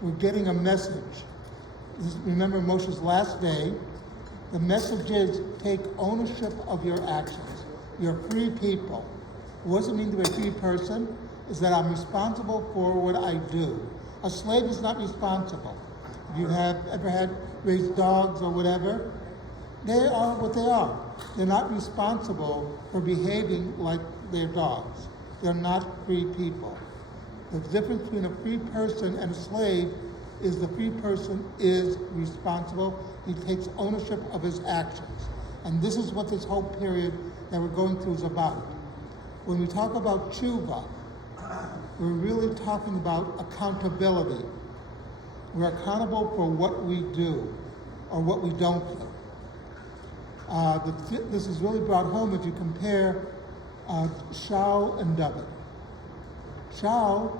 we're getting a message. Remember Moshe's last day. The message is take ownership of your actions. You're free people. What does it mean to be a free person? Is that I'm responsible for what I do. A slave is not responsible. If you have ever raised dogs or whatever, they are what they are. They're not responsible for behaving like their dogs. They're not free people. The difference between a free person and a slave is the free person is responsible. He takes ownership of his actions. And this is what this whole period that we're going through is about. When we talk about tshuva, we're really talking about accountability. We're accountable for what we do or what we don't do. This is really brought home if you compare Shaul and David. Shaul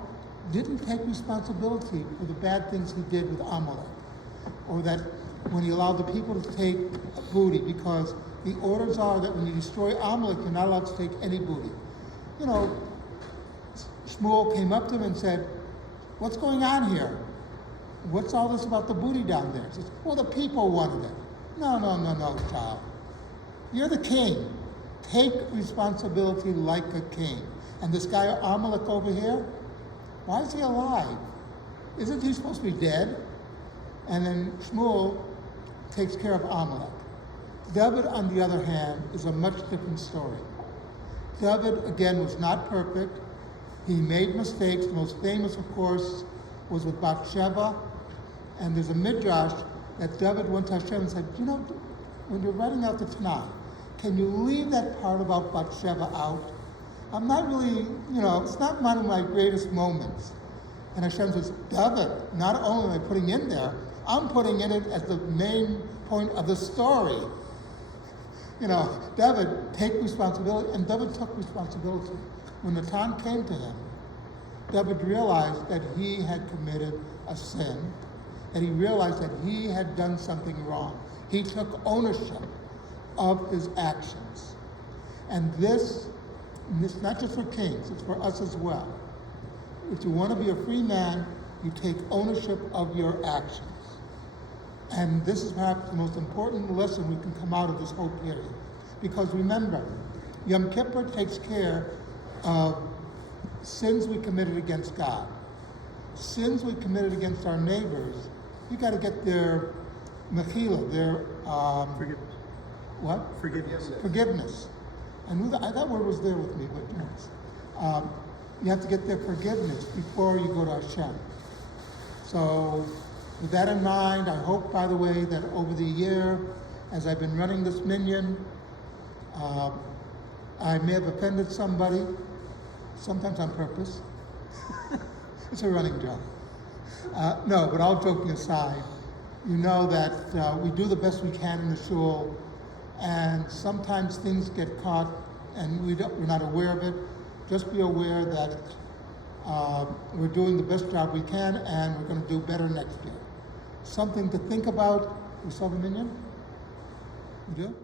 didn't take responsibility for the bad things he did with Amalek, or that when he allowed the people to take booty, because the orders are that when you destroy Amalek, you're not allowed to take any booty. You know, Shmuel came up to him and said, "What's going on here? What's all this about the booty down there?" He says, "Well, the people wanted it." No, child. You're the king. Take responsibility like a king. And this guy Amalek over here, why is he alive? Isn't he supposed to be dead? And then Shmuel takes care of Amalek. David, on the other hand, is a much different story. David, again, was not perfect. He made mistakes. The most famous, of course, was with Bathsheba. And there's a midrash that David went to Hashem and said, "You know, when you're writing out the Tanakh, can you leave that part about Bathsheba out? I'm not really, it's not one of my greatest moments." And Hashem says, "David, not only am I putting in there, I'm putting in it as the main point of the story." David, take responsibility. And David took responsibility. When Natan came to him, David realized that he had committed a sin, and he realized that he had done something wrong. He took ownership of his actions. And this not just for kings, it's for us as well. If you want to be a free man, you take ownership of your actions. And this is perhaps the most important lesson we can come out of this whole period. Because remember, Yom Kippur takes care of sins we committed against God. Sins we committed against our neighbors, you got to get their mechila, their forgiveness. What? Forgiveness. I knew that word was there with me, but you have to get their forgiveness before you go to Hashem. So with that in mind, I hope, by the way, that over the year, as I've been running this minyan, I may have offended somebody, sometimes on purpose. It's a running joke. No, but all joking aside, you know that we do the best we can in the shul, and sometimes things get caught and we're not aware of it. Just be aware that we're doing the best job we can, and we're going to do better next year. Something to think about. You saw the minyan? You do?